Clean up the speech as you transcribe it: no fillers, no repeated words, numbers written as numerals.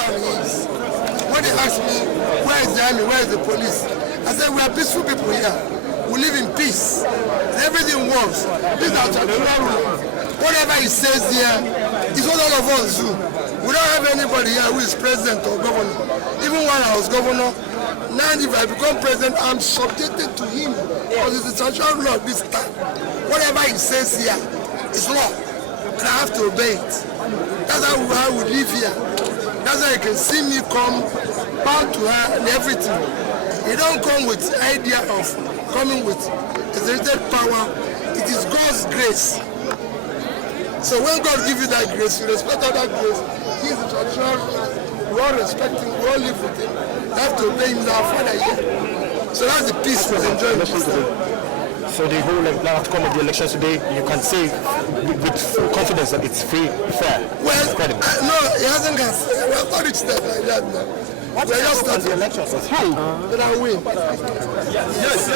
town is. When they ask me, where is the army, where is the police? I said, we are peaceful people here. We live in peace. Everything works. This is our traditional rule. Whatever he says here is what all of us do. We don't have anybody here who is president or governor. Even when I was governor, now if I become president, I'm subjected to him because it's the traditional law this time. Whatever he says here is law, and I have to obey it. That's how I would live here. That's how you can see me come, bow to her and everything. You don't come with the idea of coming with exerted power. It is God's grace. So when God gives you that grace, you respect all that grace. He is the traditional ruler. We all respect him, we all live with him. We have to obey him, our Father here. So that's the peace we're enjoying. So the whole outcome of the elections today, you can say with full confidence that it's free, fair, well, credible. No, it hasn't got. We have not reached that like that now. What is the elections? That I win. Yes.